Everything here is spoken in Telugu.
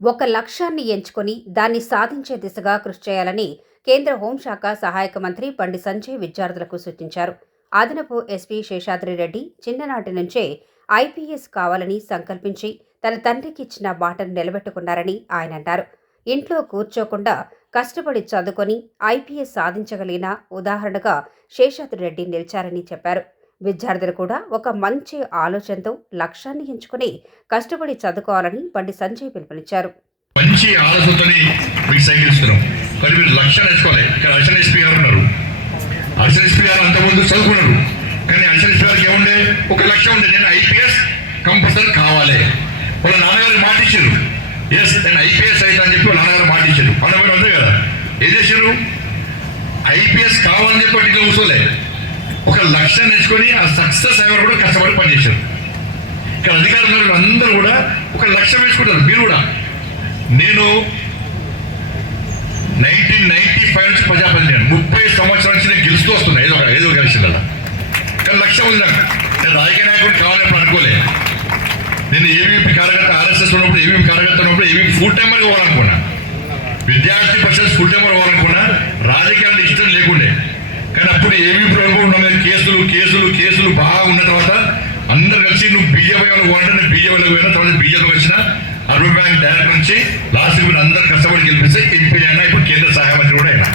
ఒక లక్ష్యాన్ని ఎంచుకొని దాన్ని సాధించే దిశగా కృషి చేయాలని కేంద్ర హోంశాఖ సహాయక మంత్రి బండి సంజయ్ విద్యార్థులకు సూచించారు. అదనపు ఎస్పీ శేషాద్రి రెడ్డి చిన్ననాటి నుంచే ఐపీఎస్ కావాలని సంకల్పించి తన తండ్రికి ఇచ్చిన మాటను నిలబెట్టుకున్నారని ఆయన అన్నారు. ఇంట్లో కూర్చోకుండా కష్టపడి చదువుకొని ఐపీఎస్ సాధించగలిగిన ఉదాహరణగా శేషాద్రి రెడ్డి నిలిచారని చెప్పారు. విద్యార్థులు కూడా ఒక మంచి ఆలోచనతో లక్ష్యాన్ని ఎంచుకుని కష్టపడి చదువుకోవాలని బండి సంజయ్ పిలుపునిచ్చారు. మంచి ఆలోచనతోని మీకు సైకిల్ ఇస్తున్నాం, కానీ మీరు లక్ష్యాన్ని ఎంచుకోవాలి. ఇక్కడ అడిషనల్ ఎస్పీ గారు ఉన్నారు. అడిషనల్ ఎస్పీ గారు అంతకుముందు చదువుకున్నారు, కానీ అడిషనల్ ఎస్పీ గారికి ఏముండే ఒక లక్ష్యం ఉండే, నేను ఐపీఎస్ కంపల్సరీ కావాలి. వాళ్ళ నాన్నగారు మాట ఇచ్చారు, ఎస్ నేను ఐపీఎస్ అయితే అని చెప్పి వాళ్ళ నాన్నగారు మాట ఇచ్చారు. అవునా అంతే కదా? ఏం చేశారు? ఐపీఎస్ కావాలని చెప్పి ఇట్లా కూర్చోలే, ఒక లక్ష్యాన్ని ఎంచుకొని ఆ సక్సెస్ అయ్యేవారు కూడా కష్టపడి పనిచేశారు. ఇక్కడ అధికారులు అందరూ కూడా ఒక లక్ష్యం వేసుకుంటారు. మీరు కూడా, నేను 1995 నుంచి ప్రజాప్రతినిధి, 30 సంవత్సరాల నుంచి నేను గెలుస్తూ వస్తున్నా ఏదో కలిసి కదా. కానీ లక్ష్యం ఉంది నాకు. నేను రాజకీయ నాయకుడు కావాలని అనుకోలే. నేను ఏవీపీ కార్యకర్త, ఆర్ఎస్ఎస్ ఉన్నప్పుడు ఏవీపీ కార్యకర్త ఉన్నప్పుడు ఏవీపీ ఫుల్ టైమర్ పోవాలనుకున్నా, విద్యార్థి పరిషత్ ఫుల్ టైమర్ పోవాలనుకున్నా, రాజకీయాలు ఇష్టం లేకుండే. కానీ అప్పుడు ఏవీపీ ఉన్న కేసులు బాగా ఉన్న తర్వాత అందరు కలిసి నువ్వు బీజేపీ వాళ్ళకి పోవాలంటే నేను బీజేపీలోకి పోయినా, తర్వాత బీజేపీకి వచ్చిన అర్బన్ బ్యాంక్ డైరెక్టర్ నుంచి లాస్ట్ మీరు అందరు కష్టపడి గెలిపిస్తే ఎంపీ అయినా, ఇప్పుడు కేంద్ర సహాయ మంత్రి కూడా అయినా.